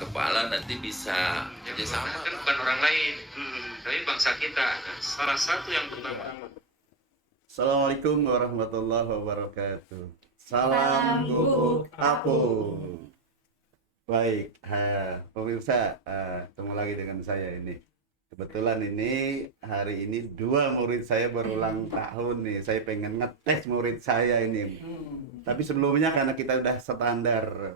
kepala nanti bisa kerjasama. Kan bukan orang lain, tapi bangsa kita. Nah, salah satu yang pertama. Assalamualaikum warahmatullahi wabarakatuh. Salam Salam guguk guguk apung. Baik, pemirsa, ketemu lagi dengan saya ini. Kebetulan ini hari ini dua murid saya berulang tahun nih. Saya pengen ngetes murid saya ini. Tapi sebelumnya karena kita udah standar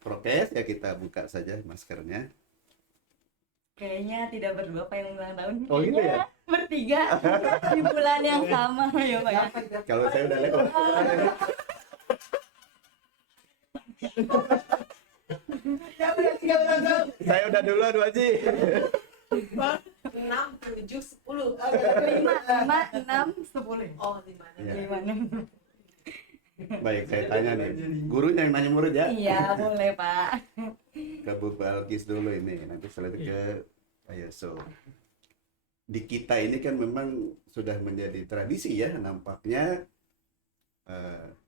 prokes ya kita buka saja maskernya. Kayaknya tidak berdua Pak yang ulang tahun. Oh, gitu ya? Bertiga di bulan yang sama ya Pak ya. Kalau saya udah lewat. Saya udah duluan Bu Haji. 6, 7, 10. 5, 6, 10. Oh, 5. Ya. 5, 6. Baik, saya tanya nih. Gurunya yang nanya murid ya? Iya, boleh Pak. Ke Bu Balkis dulu ini, nanti setelah itu ke Pak Yusuf. Di kita ini kan memang sudah menjadi tradisi ya, nampaknya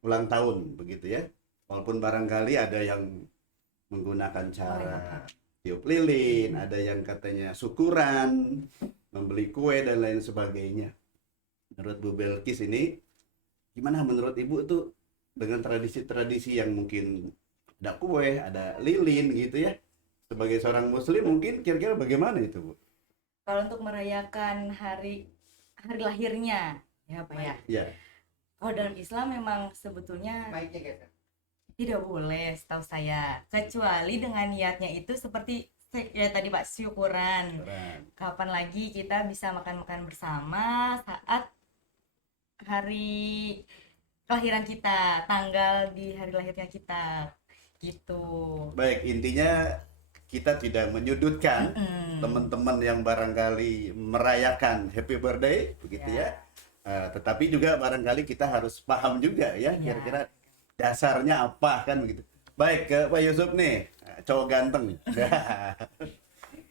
ulang tahun begitu ya. Walaupun barangkali ada yang menggunakan cara tiup lilin, ada yang katanya syukuran, membeli kue dan lain sebagainya. Menurut Bu Belkis ini, gimana menurut Ibu tuh dengan tradisi-tradisi yang mungkin ada kue, ada lilin gitu ya? Sebagai seorang muslim mungkin kira-kira bagaimana itu Bu? Kalau untuk merayakan hari lahirnya, ya Pak ya. Ya, Kalau dalam Islam memang sebetulnya tidak boleh setahu saya, kecuali dengan niatnya itu seperti ya tadi Pak, syukuran. syukuran. Kapan lagi kita bisa makan-makan bersama saat hari kelahiran kita, tanggal di hari lahirnya kita, gitu. Baik, intinya kita tidak menyudutkan teman-teman yang barangkali merayakan happy birthday begitu ya. Tetapi juga barangkali kita harus paham juga ya, kira-kira dasarnya apa kan begitu. Baik, ke Pak Yusuf nih, cowok ganteng.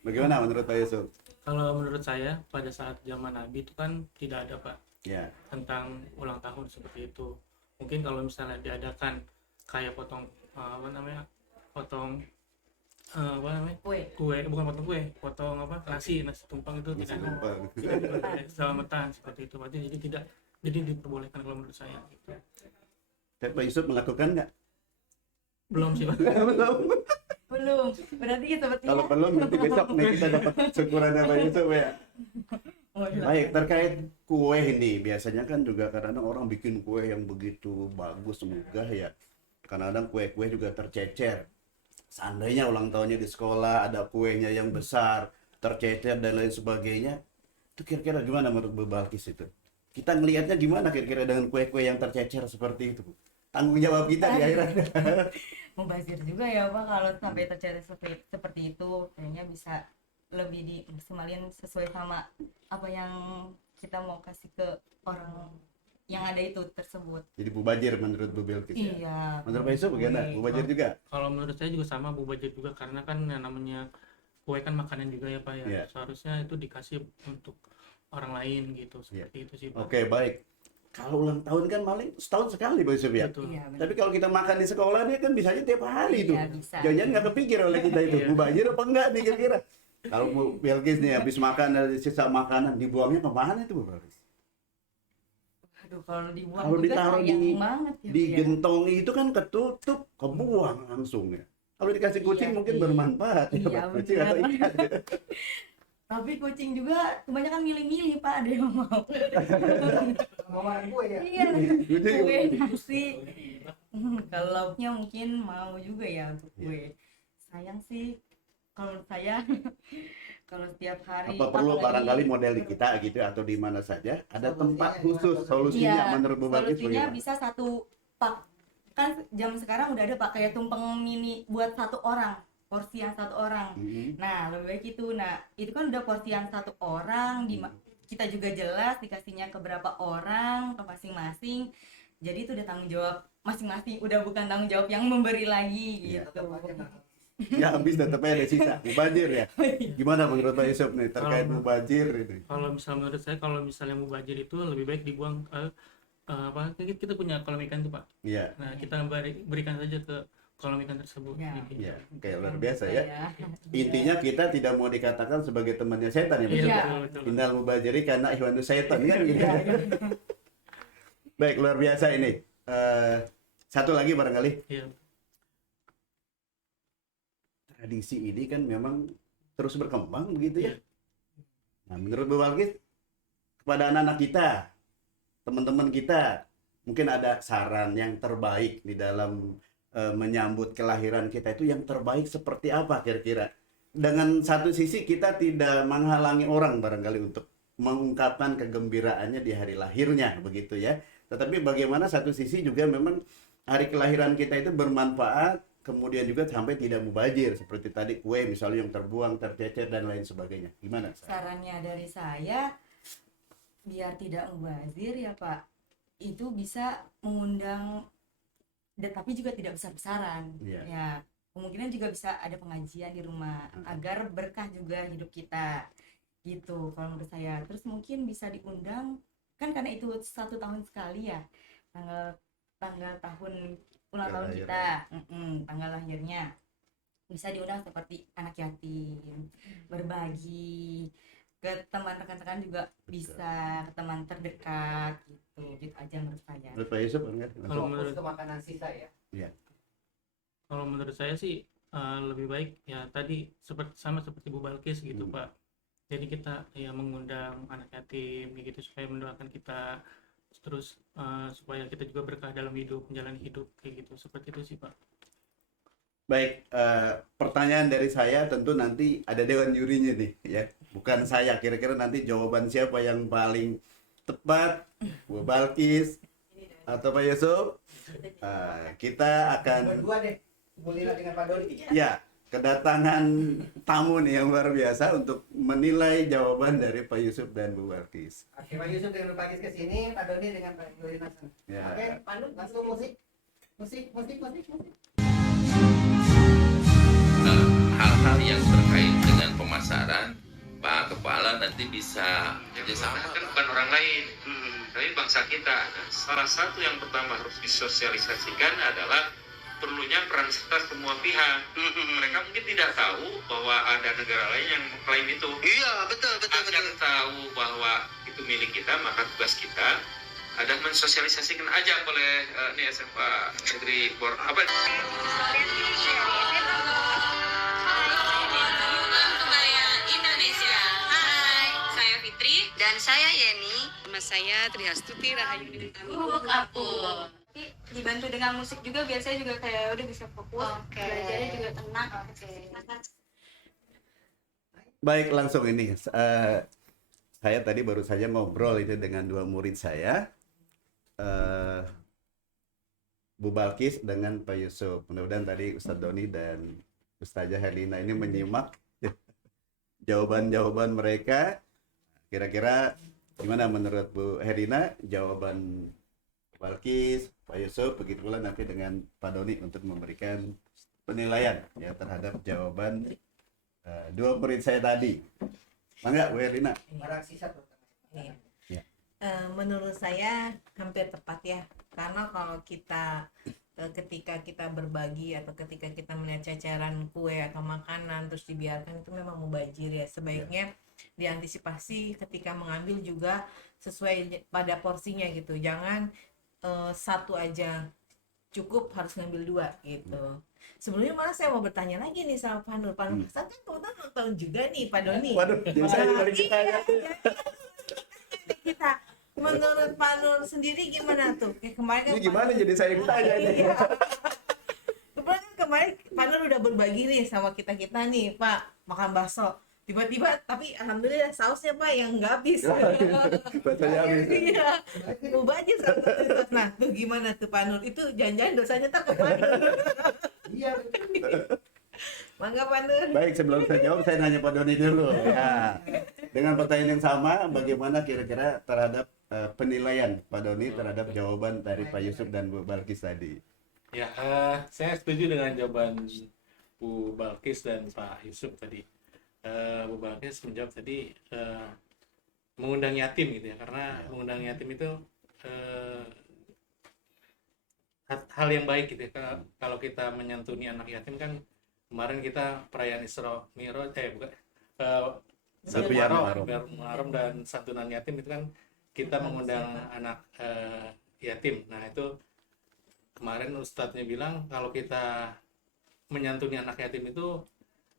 Bagaimana menurut Pak Yusuf? Kalau menurut saya pada saat zaman Nabi itu kan tidak ada Pak Ya, tentang ulang tahun seperti itu. Mungkin kalau misalnya diadakan kayak potong kue, bukan potong kue, potong nasi tumpang itu masih tidak lupa. selamatan seperti itu. Berarti jadi diperbolehkan kalau menurut saya gitu. Tapi Pak Yusuf melakukan nggak? Belum sih Pak. Belum, berarti sepertinya Kalau belum nanti besok nih kita dapat syukurannya Pak Yusuf ya. Baik, terkait kue ini biasanya kan juga kadang-kadang orang bikin kue yang begitu bagus, megah ya. Kadang-kadang kue-kue juga tercecer. Seandainya ulang tahunnya di sekolah ada kuenya yang besar, tercecer dan lain sebagainya. Itu kira-kira gimana menurut Bu Balkis itu? Kita ngelihatnya gimana kira-kira dengan kue-kue yang tercecer seperti itu? Tanggung jawab kita di akhirat. mubazir juga ya Pak kalau sampai terjadi seperti itu. Kayaknya bisa lebih dimaksimalin sesuai sama apa yang kita mau kasih ke orang yang ada itu tersebut. Jadi Mubazir menurut Bu Balkis ya? Iya. Menurut Pak Yusuf bagaimana? Mubazir juga? Kalau menurut saya juga sama Bu budget juga, karena kan yang namanya kue kan makanan juga ya Pak ya. Iya. Seharusnya itu dikasih untuk orang lain gitu, seperti itu sih Pak. Oke, baik. Kalau ulang tahun kan paling setahun sekali Pak Yusuf ya? Betul. Iya, benar. Tapi kalau kita makan di sekolah ini kan bisanya tiap hari tuh. Iya, bisa. Jangan nggak kepikir oleh kita itu. Iya. Mubazir apa enggak nih kira-kira? Kalau Bu Belkis nih habis makan ada sisa makanan dibuangnya kemana itu Bu Belkis? Aduh, kalau dibuang Kalau juga ditaruh sayang di banget ya, di Pak ya. gentong itu kan ketutup, kebuang langsung ya. Kalau dikasih kucing Iya mungkin sih. bermanfaat ya, Iya, Pak. Kucing benar. atau ikan. Tapi kucing juga kebanyakan milih-milih Pak, ada yang mau. Iya, Kucing. kue nasi. Kalau lauknya mungkin mau juga ya untuk kue. Sayang sih kalau menurut saya kalau setiap hari Apa perlu apalagi- barangkali model di kita gitu atau di mana saja ada tempat khusus solusinya Iya, menurut Bu Balkis solusinya bagaimana? bisa satu pak. Kan zaman sekarang udah ada Pak kayak tumpeng mini buat satu orang, porsi yang satu orang. Nah, lebih baik itu. Nah, itu kan udah porsi yang satu orang, kita juga jelas dikasihnya ke berapa orang, ke masing-masing. Jadi itu udah tanggung jawab masing-masing, udah bukan tanggung jawab yang memberi lagi Iya. gitu. Ya habis tetapnya ada sisa. Mubazir ya. Gimana menurut Pak Yusuf nih terkait Kalau- mubazir ini? Kalau misalnya menurut saya, kalau misalnya mau budget itu lebih baik dibuang kita punya kolam ikan tuh Pak. Iya. Nah, kita berikan saja ke pemikiran tersebut. Ya. Gitu. Ya, kayak luar biasa ya. Iya. Intinya kita tidak mau dikatakan sebagai temannya setan ya, Iya, Iya. betul. Innal mubadziri karena ihwanu setan kan gitu. Baik, luar biasa ini. Satu lagi barangkali, Iya. tradisi ini kan memang terus berkembang begitu ya. Iya. Nah, menurut Bu Balkis, kepada anak-anak kita, teman-teman kita, mungkin ada saran yang terbaik di dalam menyambut kelahiran kita itu yang terbaik seperti apa kira-kira? Dengan satu sisi kita tidak menghalangi orang barangkali untuk mengungkapkan kegembiraannya di hari lahirnya begitu ya. Tetapi bagaimana satu sisi juga memang hari kelahiran kita itu bermanfaat, kemudian juga sampai tidak mubazir seperti tadi kue misalnya yang terbuang, tercecer dan lain sebagainya. Gimana? Sarannya dari saya biar tidak mubazir ya Pak, itu bisa mengundang tapi juga tidak besar-besaran. Iya. Ya, kemungkinan juga bisa ada pengajian di rumah agar berkah juga hidup kita. Gitu kalau menurut saya. Terus mungkin bisa diundang kan karena itu 1 tahun sekali ya. Tanggal tahun ulang tahun Lahir. kita, tanggal lahirnya. Bisa diundang seperti anak yatim, berbagi ke teman rekan-rekan juga bisa, ke teman terdekat gitu aja menurut saya. Menurut Pak Yusuf enggak? Kalau Langsung. menurut ke makanan sisa ya. Kalau menurut saya sih lebih baik ya tadi seperti Bu Balkis gitu Pak. Jadi kita ya mengundang anak yatim gitu supaya mendoakan kita, terus supaya kita juga berkah dalam hidup, menjalani hidup kayak gitu. Seperti itu sih Pak. Baik, pertanyaan dari saya tentu nanti ada dewan jurinya nih ya. Bukan saya, kira-kira nanti jawaban siapa yang paling tepat, Bu Balkis atau Pak Yusuf? Kita akan Berdua deh. Bu Lila dengan Pak Dodi. ya kedatangan tamu nih yang luar biasa untuk menilai jawaban dari Pak Yusuf dan Bu Balkis. Oke, Pak Yusuf dengan Pak Kis ke sini, Pak Dodi dengan Pak Dodi Nasan. Ya. Oke, Pandu langsung musik. Musik. Hal-hal yang terkait dengan pemasaran, Pak Kepala nanti bisa kerjasama. Kan bukan orang lain, tapi bangsa kita. Nah, salah satu yang pertama harus disosialisasikan adalah perlunya peran serta semua pihak. Mereka mungkin tidak tahu bahwa ada negara lain yang mengklaim itu. Iya, betul. Agar tahu bahwa itu milik kita, maka tugas kita ada mensosialisasikan aja oleh nih SMA Negeri apa? Indonesia. Hai, saya Fitri. Dan saya Yeni. Nama saya Trihastuti Rahayu. Bubuk apel. Dibantu dengan musik juga biar saya juga kayak udah bisa fokus. Oke. Belajarnya juga tenang. Baik, langsung ini. Saya tadi baru saja ngobrol itu dengan 2 murid saya. Bu Balkis dengan Pak Yusuf. Mudah-mudahan tadi Ustadz Doni dan Ustazah Herlina ini menyimak jawaban-jawaban mereka. Kira-kira gimana menurut Bu Herlina jawaban Balkis, Pak Yusuf, begitu pula nanti dengan Pak Doni untuk memberikan penilaian ya terhadap jawaban 2 murid saya tadi. Mangga Bu Herlina. Barang sisa tuh. Menurut saya hampir tepat ya, karena kalau kita ketika kita berbagi atau ketika kita melihat ceceran kue atau makanan terus dibiarkan itu memang mubazir ya. Sebaiknya diantisipasi ketika mengambil juga sesuai pada porsinya gitu, jangan satu aja cukup, harus ngambil 2 gitu. Sebelumnya malah saya mau bertanya lagi nih sama Pak Nur. Pak Nur, kan kebetulan ulang tahun juga nih Pak Doni. Waduh, jadi saya balik ditanya. Kita menurut Pak Nur sendiri gimana tuh? Kemarin kan Ini gimana jadi saya yang tanya ini? Iya. Kemarin Pak Nur udah berbagi nih sama kita nih, Pak, makan bakso. Tiba-tiba tapi alhamdulillah sausnya Pak yang nggak habis. Bahasanya habis. Iya. Mubazir satu. Nah, tuh gimana tuh Pak Nur? Itu jangan-jangan dosanya tak ke Pak Nur. Iya. Mangga Pak Nur. Baik, sebelum saya jawab, saya nanya Pak Doni dulu. Ya. Dengan pertanyaan yang sama, bagaimana kira-kira terhadap penilaian Pak Doni terhadap jawaban dari Pak Yusuf dan Bu Balkis tadi? Ya, saya setuju dengan jawaban Bu Balkis dan Pak Yusuf tadi. Bu Balkis menjawab tadi mengundang yatim gitu ya, karena mengundang yatim itu hal hal yang baik gitu ya. Kalau kita menyantuni anak yatim kan, kemarin kita perayaan Isra Mi'raj bukan Sepian Muharram dan santunan yatim itu kan kita mengundang anak yatim. Nah itu kemarin ustadznya bilang kalau kita menyantuni anak yatim itu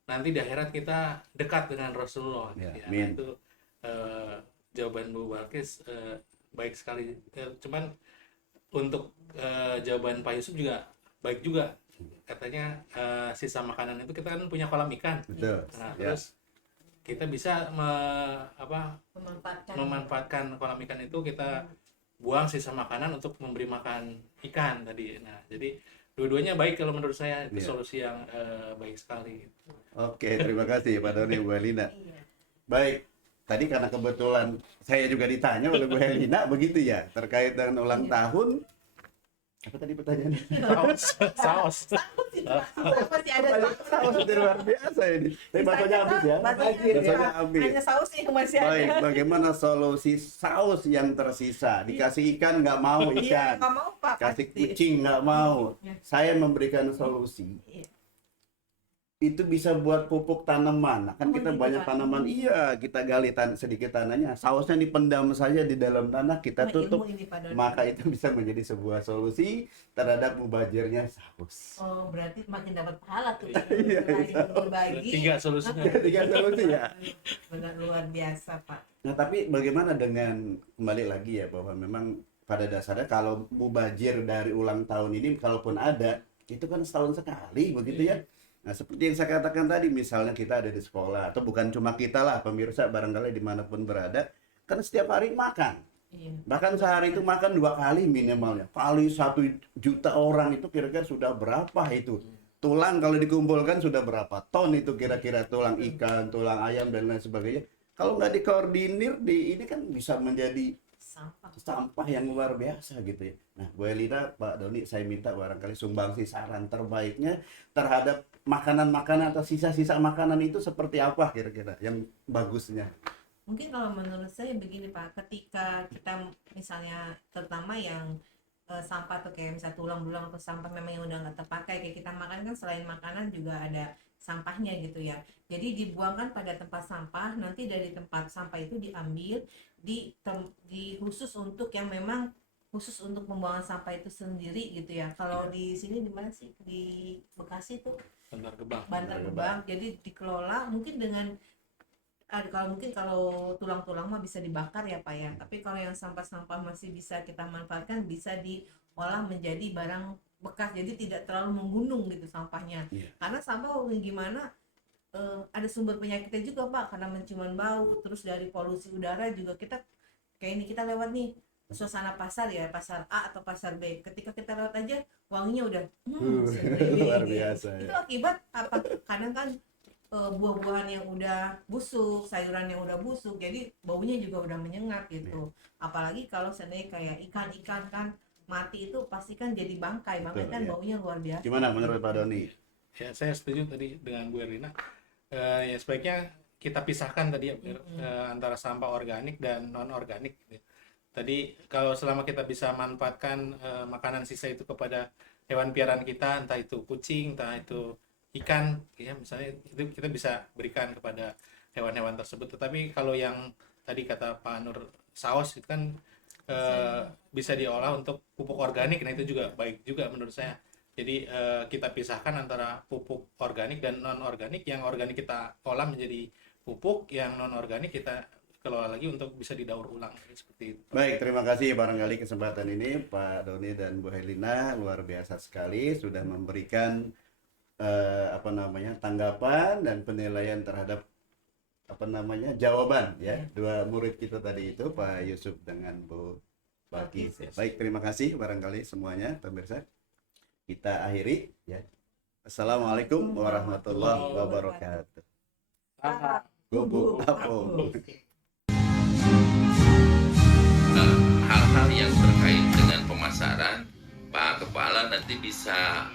nanti di akhirat kita dekat dengan Rasulullah. Ya, Ya. amin. Nah, itu jawaban Bu Balkis baik sekali. Cuman untuk jawaban Pak Yusuf juga baik juga. Katanya sisa makanan itu kita kan punya kolam ikan. Betul. Nah, Ya. terus kita bisa memanfaatkan kolam ikan itu, kita buang sisa makanan untuk memberi makan ikan tadi. Nah, jadi dua-duanya baik kalau menurut saya, itu Iya. solusi yang baik sekali. Oke, terima kasih Pak Doni, Bu Helina. Iya. Baik, tadi karena kebetulan saya juga ditanya oleh Bu Helina begitu ya, terkait dengan ulang tahun. Apa tadi pertanyaannya? Saus. Masih ada Saus itu luar biasa ini. Tapi baksonya habis ya. Baksonya habis. hanya saus yang masih ada. Baik, bagaimana solusi saus yang tersisa? Dikasih ikan nggak mau Iya, ikan, nggak mau Pak. kasih pasti. kucing nggak mau. Iya. Saya memberikan solusi. Iya. Itu bisa buat pupuk tanaman. Nah, kan Oh, kita gitu, banyak Pak. tanaman. Iya, kita gali sedikit tanahnya. Sausnya dipendam saja di dalam tanah, kita Ilmu tutup. ini, Pak Doni. Maka itu bisa menjadi sebuah solusi terhadap mubazirnya saus. Oh, berarti makin dapat pahala tuh. Iya, Selain berbagi. Tiga solusinya. Tiga solusi ya. Benar luar biasa, Pak. Nah, tapi bagaimana dengan, kembali lagi ya, bahwa memang pada dasarnya kalau mubazir dari ulang tahun ini, kalaupun ada, itu kan setahun sekali, begitu ya. Nah, seperti yang saya katakan tadi, misalnya kita ada di sekolah, atau bukan cuma kita lah, pemirsa barangkali dimanapun berada, kan setiap hari makan. Iya. Bahkan sehari itu makan 2 kali minimalnya. Kali 1 juta orang itu kira-kira sudah berapa itu? Tulang kalau dikumpulkan sudah berapa ton itu kira-kira, tulang ikan, tulang ayam, dan lain sebagainya. Kalau nggak dikoordinir, ini kan bisa menjadi sampah yang luar biasa gitu ya. Nah, Bu Elina, Pak Doni, saya minta barangkali sumbangsi saran terbaiknya terhadap makanan-makanan atau sisa-sisa makanan itu seperti apa kira-kira yang bagusnya. Mungkin kalau menurut saya begini Pak, ketika kita misalnya terutama yang sampah tuh kayak misalnya tulang belulang atau sampah memang yang udah nggak terpakai, kayak kita makan kan selain makanan juga ada sampahnya gitu ya. Jadi dibuangkan pada tempat sampah, nanti dari tempat sampah itu diambil di khusus untuk yang memang khusus untuk pembuangan sampah itu sendiri gitu ya. Kalau di sini di mana sih? Di Bekasi tuh Bantar Gebang. Bantar Gebang. Jadi dikelola mungkin dengan kalau tulang-tulang mah bisa dibakar ya Pak ya. Tapi kalau yang sampah-sampah masih bisa kita manfaatkan, bisa diolah menjadi barang bekas. Jadi tidak terlalu menggunung gitu sampahnya. Iya. Karena sampah gimana ada sumber penyakitnya juga Pak, karena menciuman bau, terus dari polusi udara juga. Kita kayak ini kita lewat nih suasana pasar ya, pasar A atau pasar B, ketika kita lewat aja wanginya udah Luar biasa itu ya. akibat apa? Kadang kan buah-buahan yang udah busuk, sayuran yang udah busuk, jadi baunya juga udah menyengat gitu. Apalagi kalau seandainya kayak ikan-ikan kan mati, itu pasti kan jadi bangkai kan ya. baunya luar biasa. Gimana menurut Pak Doni? Ya, saya setuju tadi dengan Bu Erlina. Ya sebaiknya kita pisahkan tadi ya, antara sampah organik dan non organik. Tadi kalau selama kita bisa manfaatkan makanan sisa itu kepada hewan piaraan kita, entah itu kucing, entah itu ikan, ya misalnya, itu kita bisa berikan kepada hewan-hewan tersebut. Tetapi kalau yang tadi kata Pak Nur, saus itu kan bisa diolah untuk pupuk organik, nah itu juga baik juga menurut saya. Jadi kita pisahkan antara pupuk organik dan non organik. Yang organik kita olah menjadi pupuk, yang non organik kita kelola lagi untuk bisa didaur ulang, seperti itu. Baik, terima kasih barangkali kesempatan ini Pak Doni dan Bu Helina luar biasa sekali sudah memberikan tanggapan dan penilaian terhadap jawaban ya dua murid kita tadi itu, Pak Yusuf dengan Bu Balkis. Baik, terima kasih barangkali semuanya pemirsa. Kita akhiri ya. Assalamualaikum warahmatullahi wabarakatuh. Gubuk Apung. Hal-hal yang terkait dengan pemasaran, Pak Kepala nanti bisa